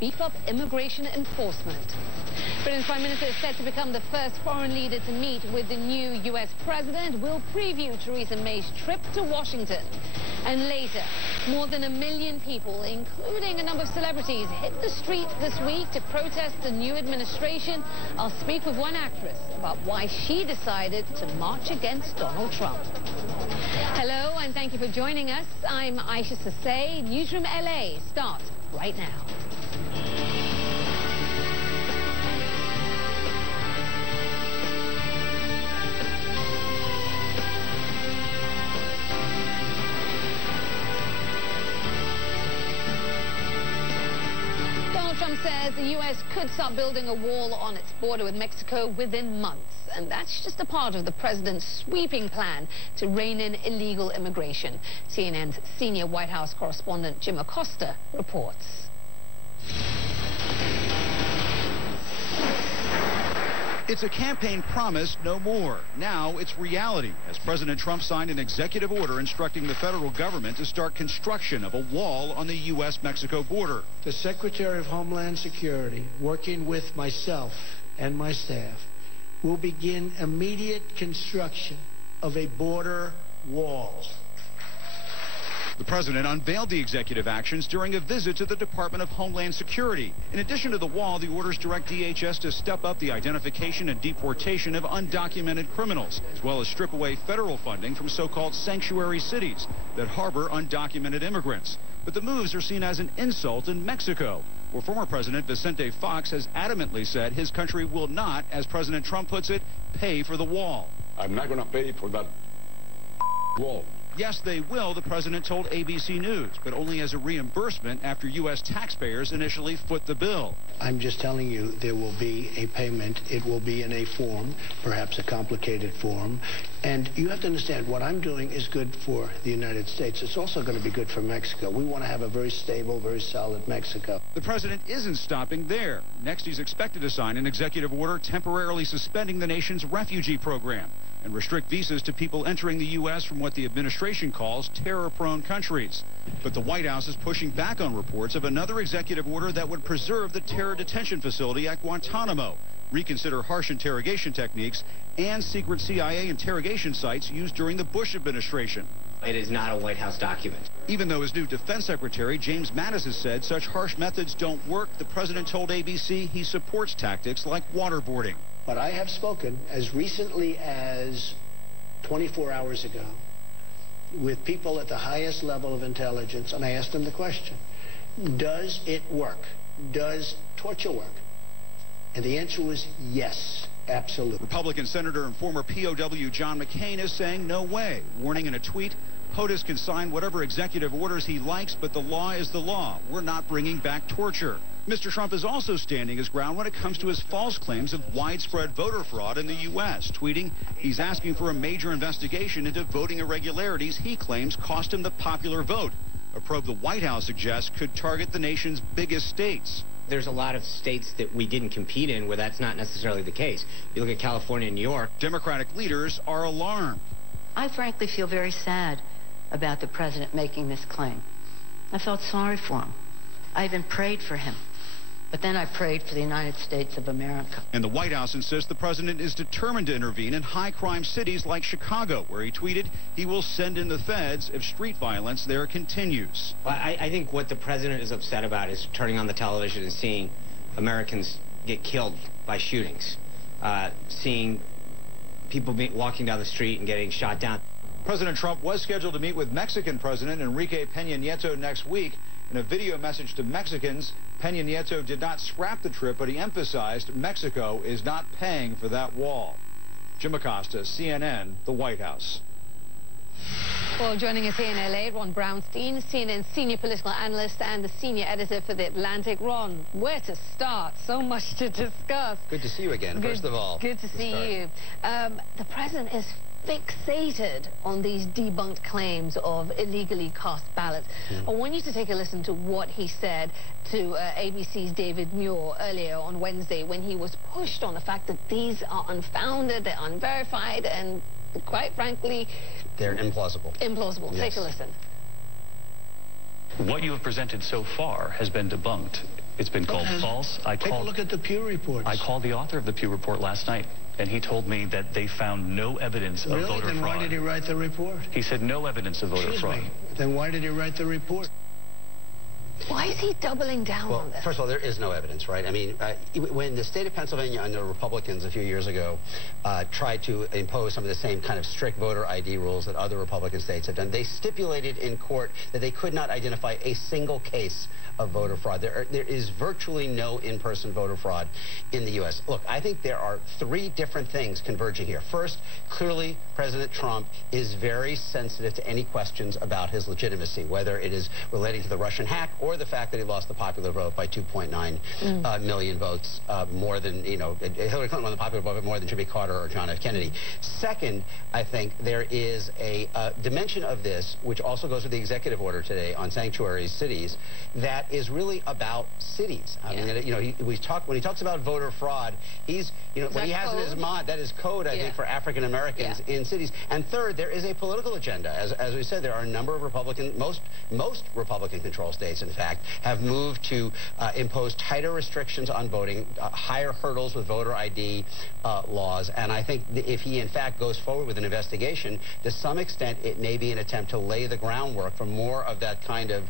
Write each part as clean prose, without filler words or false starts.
beef up immigration enforcement. Britain's Prime Minister is set to become the first foreign leader to meet with the new U.S. president. We'll preview Theresa May's trip to Washington. And later, more than 1 million people, including a number of celebrities, hit the streets this week to protest the new administration. I'll speak with one actress about why she decided to march against Donald Trump. Hello, and thank you for joining us. I'm Aisha Sasay. Newsroom LA starts right now. Trump says the U.S. could start building a wall on its border with Mexico within months. And that's just a part of the president's sweeping plan to rein in illegal immigration. CNN's senior White House correspondent Jim Acosta reports. It's a campaign promise, no more. Now it's reality, as President Trump signed an executive order instructing the federal government to start construction of a wall on the U.S.-Mexico border. The Secretary of Homeland Security, working with myself and my staff, will begin immediate construction of a border wall. The president unveiled the executive actions during a visit to the Department of Homeland Security. In addition to the wall, the orders direct DHS to step up the identification and deportation of undocumented criminals, as well as strip away federal funding from so-called sanctuary cities that harbor undocumented immigrants. But the moves are seen as an insult in Mexico, where former President Vicente Fox has adamantly said his country will not, as President Trump puts it, pay for the wall. I'm not going to pay for that wall. Yes, they will, the president told ABC News, but only as a reimbursement after U.S. taxpayers initially foot the bill. I'm just telling you there will be a payment. It will be in a form, perhaps a complicated form. And you have to understand what I'm doing is good for the United States. It's also going to be good for Mexico. We want to have a very stable, very solid Mexico. The president isn't stopping there. Next, he's expected to sign an executive order temporarily suspending the nation's refugee program and restrict visas to people entering the U.S. from what the administration calls terror-prone countries. But the White House is pushing back on reports of another executive order that would preserve the terror detention facility at Guantanamo, reconsider harsh interrogation techniques, and secret CIA interrogation sites used during the Bush administration. It is not a White House document. Even though his new defense secretary, James Mattis, has said such harsh methods don't work, the president told ABC he supports tactics like waterboarding. But I have spoken as recently as 24 hours ago with people at the highest level of intelligence, and I asked them the question, does it work? Does torture work? And the answer was yes, absolutely. Republican Senator and former POW John McCain is saying no way, warning in a tweet, POTUS can sign whatever executive orders he likes, but the law is the law. We're not bringing back torture. Mr. Trump is also standing his ground when it comes to his false claims of widespread voter fraud in the U.S., tweeting he's asking for a major investigation into voting irregularities he claims cost him the popular vote, a probe the White House suggests could target the nation's biggest states. There's a lot of states that we didn't compete in where that's not necessarily the case. You look at California and New York. Democratic leaders are alarmed. I frankly feel very sad about the president making this claim. I felt sorry for him. I even prayed for him. But then I prayed for the United States of America. And the White House insists the president is determined to intervene in high-crime cities like Chicago, where he tweeted he will send in the feds if street violence there continues. Well, I think what the president is upset about is turning on the television and seeing Americans get killed by shootings, seeing people walking down the street and getting shot down. President Trump was scheduled to meet with Mexican President Enrique Peña Nieto next week. In a video message to Mexicans, Peña Nieto did not scrap the trip, but he emphasized Mexico is not paying for that wall. Jim Acosta, CNN, the White House. Well, joining us here in L.A., Ron Brownstein, CNN's senior political analyst and the senior editor for The Atlantic. Ron, where to start? So much to discuss. Good to see you again, first of all. Good to see you. The president is fixated on these debunked claims of illegally cast ballots. I want you to take a listen to what he said to ABC's David Muir earlier on Wednesday when he was pushed on the fact that these are unfounded, they're unverified, and quite frankly, they're implausible. Implausible. Yes. Take a listen. What you have presented so far has been debunked. It's been called false. Take a look at the Pew reports. I called the author of the Pew report last night, and he told me that they found no evidence of voter fraud. Really? Then why did he write the report? He said no evidence of voter fraud. Then why did he write the report? Why is he doubling down on this? First of all, there is no evidence, right? I mean, when the state of Pennsylvania under Republicans a few years ago tried to impose some of the same kind of strict voter ID rules that other Republican states have done, they stipulated in court that they could not identify a single case of voter fraud. There is virtually no in-person voter fraud in the U.S. Look, I think there are three different things converging here. First, clearly, President Trump is very sensitive to any questions about his legitimacy, whether it is relating to the Russian hack or the fact that he lost the popular vote by 2.9 million votes, more than, Hillary Clinton won the popular vote more than Jimmy Carter or John F. Kennedy. Second, I think there is a dimension of this, which also goes with the executive order today on sanctuary cities, that is really about cities. I mean, when he talks about voter fraud, what he has in his mind, that is code, I think, for African Americans in cities. And third, there is a political agenda. As we said, there are a number of most Republican-controlled states, in fact, have moved to impose tighter restrictions on voting, higher hurdles with voter ID laws. And I think if he, in fact, goes forward with an investigation, to some extent, it may be an attempt to lay the groundwork for more of that kind of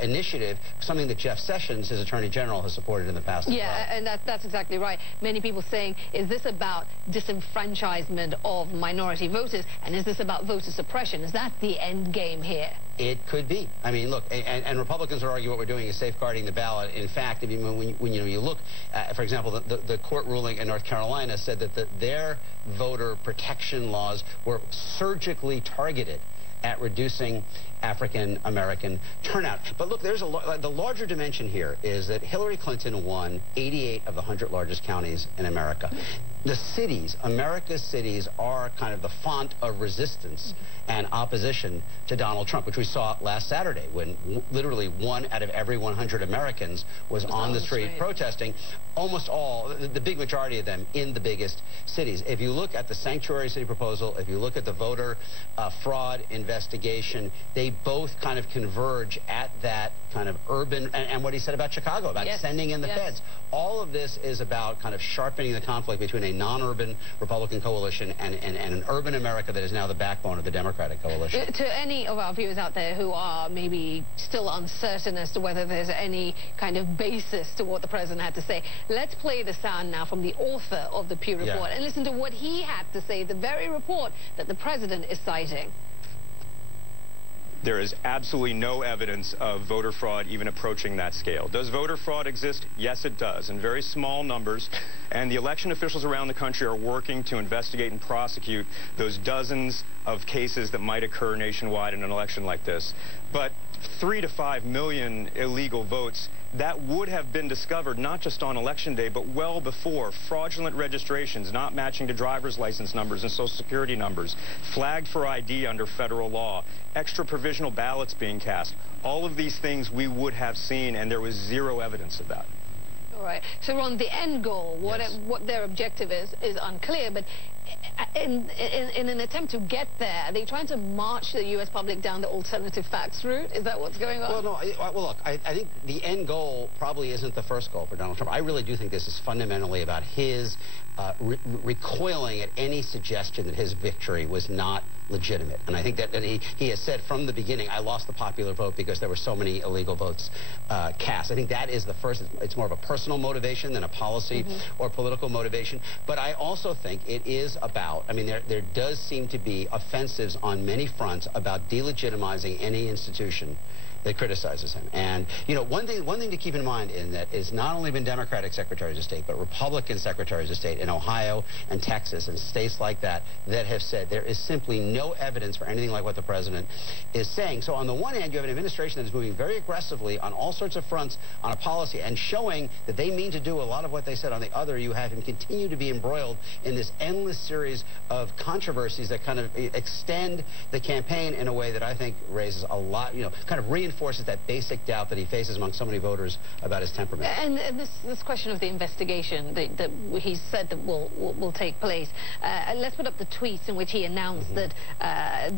initiative, something that Jeff Sessions, his Attorney General, has supported in the past. Yeah, and that's exactly right. Many people saying, is this about disenfranchisement of minority voters, and is this about voter suppression? Is that the end game here? It could be. I mean, look, and Republicans would argue what we're doing is safeguarding the ballot. In fact, when you look, for example, the court ruling in North Carolina said that their voter protection laws were surgically targeted at reducing African-American turnout. But look, there's the larger dimension here is that Hillary Clinton won 88 of the 100 largest counties in America. The cities, America's cities, are kind of the font of resistance and opposition to Donald Trump, which we saw last Saturday when literally 1 out of every 100 Americans was on the street protesting, almost all, the big majority of them in the biggest cities. If you look at the sanctuary city proposal, if you look at the voter fraud investigation, they both kind of converge at that kind of urban, and what he said about Chicago, about sending in the feds. All of this is about kind of sharpening the conflict between a non-urban Republican coalition and an urban America that is now the backbone of the Democratic coalition. To any of our viewers out there who are maybe still uncertain as to whether there's any kind of basis to what the president had to say, let's play the sound now from the author of the Pew report and listen to what he had to say, the very report that the president is citing. There is absolutely no evidence of voter fraud even approaching that scale. Does voter fraud exist? Yes, it does, in very small numbers. And the election officials around the country are working to investigate and prosecute those dozens of cases that might occur nationwide in an election like this. But 3 to 5 million illegal votes, that would have been discovered not just on Election Day, but well before. Fraudulent registrations, not matching to driver's license numbers and Social Security numbers, flagged for ID under federal law, extra provisional ballots being cast. All of these things we would have seen, and there was zero evidence of that. All right. So, Ron, the end goal, what their objective is unclear, but in an attempt to get there, are they trying to march the U.S. public down the alternative facts route? Is that what's going on? Well, no. Well, look, I think the end goal probably isn't the first goal for Donald Trump. I really do think this is fundamentally about his recoiling at any suggestion that his victory was not legitimate. And I think that he has said from the beginning, I lost the popular vote because there were so many illegal votes cast. I think that is the first. It's more of a personal motivation than a policy or political motivation. But I also think it is about, I mean, there does seem to be offensives on many fronts about delegitimizing any institution that criticizes him. And, one thing to keep in mind in that is not only been Democratic secretaries of state, but Republican secretaries of state in Ohio and Texas and states like that have said there is simply no evidence for anything like what the president is saying. So on the one hand, you have an administration that is moving very aggressively on all sorts of fronts on a policy and showing that they mean to do a lot of what they said. On the other, you have him continue to be embroiled in this endless series of controversies that kind of extend the campaign in a way that I think raises a lot, kind of reinforces reinforces that basic doubt that he faces among so many voters about his temperament. And this question of the investigation that he said that will take place, let's put up the tweets in which he announced that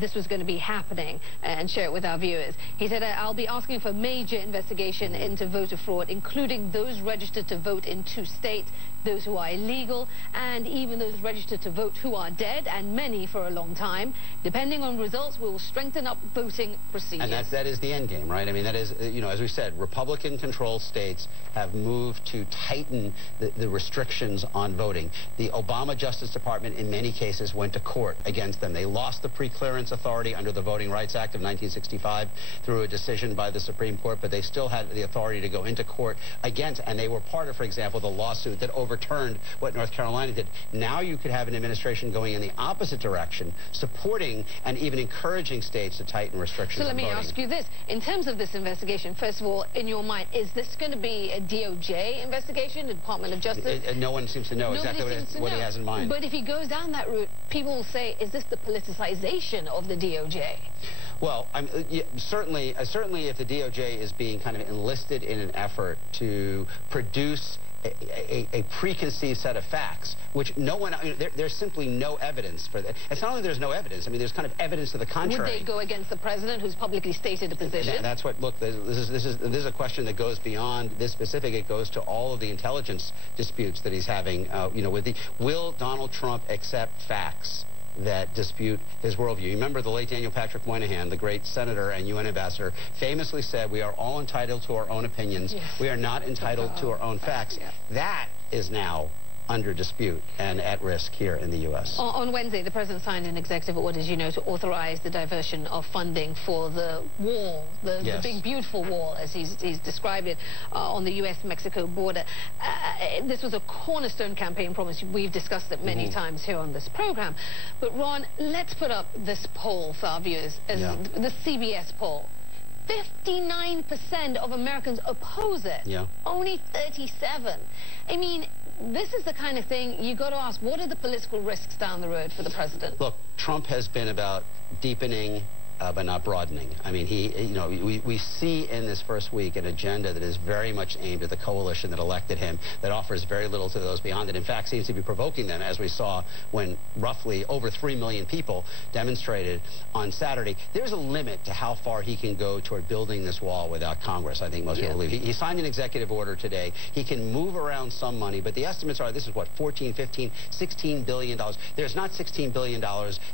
this was going to be happening and share it with our viewers. He said, I'll be asking for a major investigation into voter fraud, including those registered to vote in 2 states, those who are illegal, and even those registered to vote who are dead, and many for a long time. Depending on results, we will strengthen up voting procedures. And that is the end game, right? I mean, that is, you know, as we said, Republican-controlled states have moved to tighten the restrictions on voting. The Obama Justice Department, in many cases, went to court against them. They lost the pre-clearance authority under the Voting Rights Act of 1965 through a decision by the Supreme Court, but they still had the authority to go into court against, and they were part of, for example, the lawsuit that overturned what North Carolina did. Now you could have an administration going in the opposite direction, supporting and even encouraging states to tighten restrictions on voting. So let me ask you this. In terms of this investigation, first of all, in your mind, is this going to be a DOJ investigation, the Department of Justice? No one seems to know exactly what he has in mind. But if he goes down that route, people will say, is this the politicization of the DOJ? Well, certainly if the DOJ is being kind of enlisted in an effort to produce a preconceived set of facts, which no one, I mean, there's simply no evidence for that. It's not only there's no evidence, I mean, there's kind of evidence to the contrary. Would they go against the president who's publicly stated a position? Yeah, that's what, look, this is a question that goes beyond this specific. It goes to all of the intelligence disputes that he's having, you know, with the, will Donald Trump accept facts that dispute his worldview? You remember the late Daniel Patrick Moynihan, the great senator and UN ambassador, famously said, we are all entitled to our own opinions. Yes. We are not entitled to our own facts. Yeah. That is now under dispute and at risk here in the U.S. On Wednesday, the president signed an executive order, as you know, to authorize the diversion of funding for the wall, the big, beautiful wall, as he's described it, on the U.S.-Mexico border. This was a cornerstone campaign promise. We've discussed it many times here on this program. But, Ron, let's put up this poll for our viewers, the CBS poll. 59% of Americans oppose it. Yeah. Only 37. I mean, this is the kind of thing you got to ask, what are the political risks down the road for the president? Look, Trump has been about deepening but not broadening. I mean, we see in this first week an agenda that is very much aimed at the coalition that elected him, that offers very little to those beyond it. In fact, seems to be provoking them, as we saw when roughly over 3 million people demonstrated on Saturday. There's a limit to how far he can go toward building this wall without Congress, I think most people believe. He signed an executive order today. He can move around some money, but the estimates are, this is what, 14, 15, $16 billion. There's not $16 billion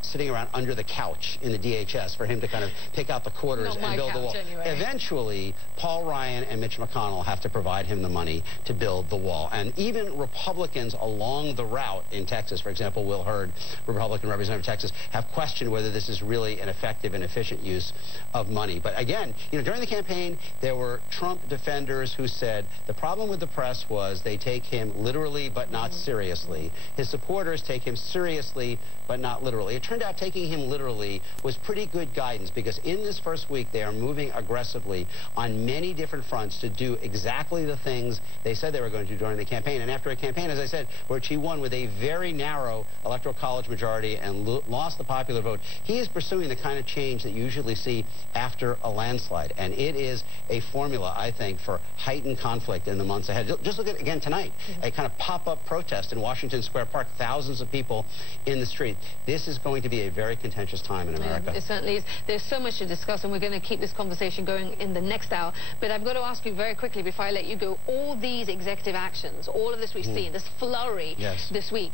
sitting around under the couch in the DHS for him to kind of pick out the quarters and build the wall. Anyway. Eventually, Paul Ryan and Mitch McConnell have to provide him the money to build the wall. And even Republicans along the route in Texas, for example, Will Hurd, Republican representative of Texas, have questioned whether this is really an effective and efficient use of money. But again, you know, during the campaign, there were Trump defenders who said the problem with the press was they take him literally but not seriously. His supporters take him seriously but not literally. It turned out taking him literally was pretty good guidance, because in this first week they are moving aggressively on many different fronts to do exactly the things they said they were going to do during the campaign. And after a campaign, as I said, which he won with a very narrow electoral college majority and lost the popular vote, he is pursuing the kind of change that you usually see after a landslide. And it is a formula, I think, for heightened conflict in the months ahead. Just look at, again, tonight, a kind of pop-up protest in Washington Square Park, thousands of people in the street. This is going to be a very contentious time in America. It certainly is. There's so much to discuss, and we're going to keep this conversation going in the next hour. But I've got to ask you very quickly before I let you go, all these executive actions, all of this we've seen, this flurry this week,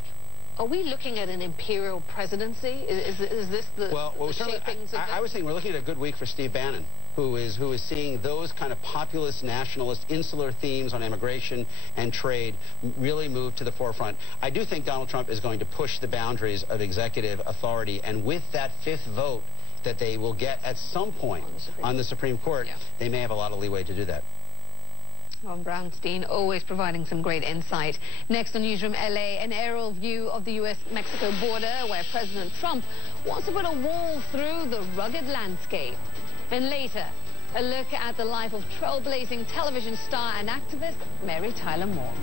are we looking at an imperial presidency? Is this the shapings of I was thinking we're looking at a good week for Steve Bannon, who is seeing those kind of populist, nationalist, insular themes on immigration and trade really move to the forefront. I do think Donald Trump is going to push the boundaries of executive authority, and with that fifth vote that they will get at some point on the Supreme Court, they may have a lot of leeway to do that. Ron Brownstein, always providing some great insight. Next on Newsroom LA, an aerial view of the U.S.-Mexico border, where President Trump wants to put a wall through the rugged landscape. And later, a look at the life of trailblazing television star and activist Mary Tyler Moore.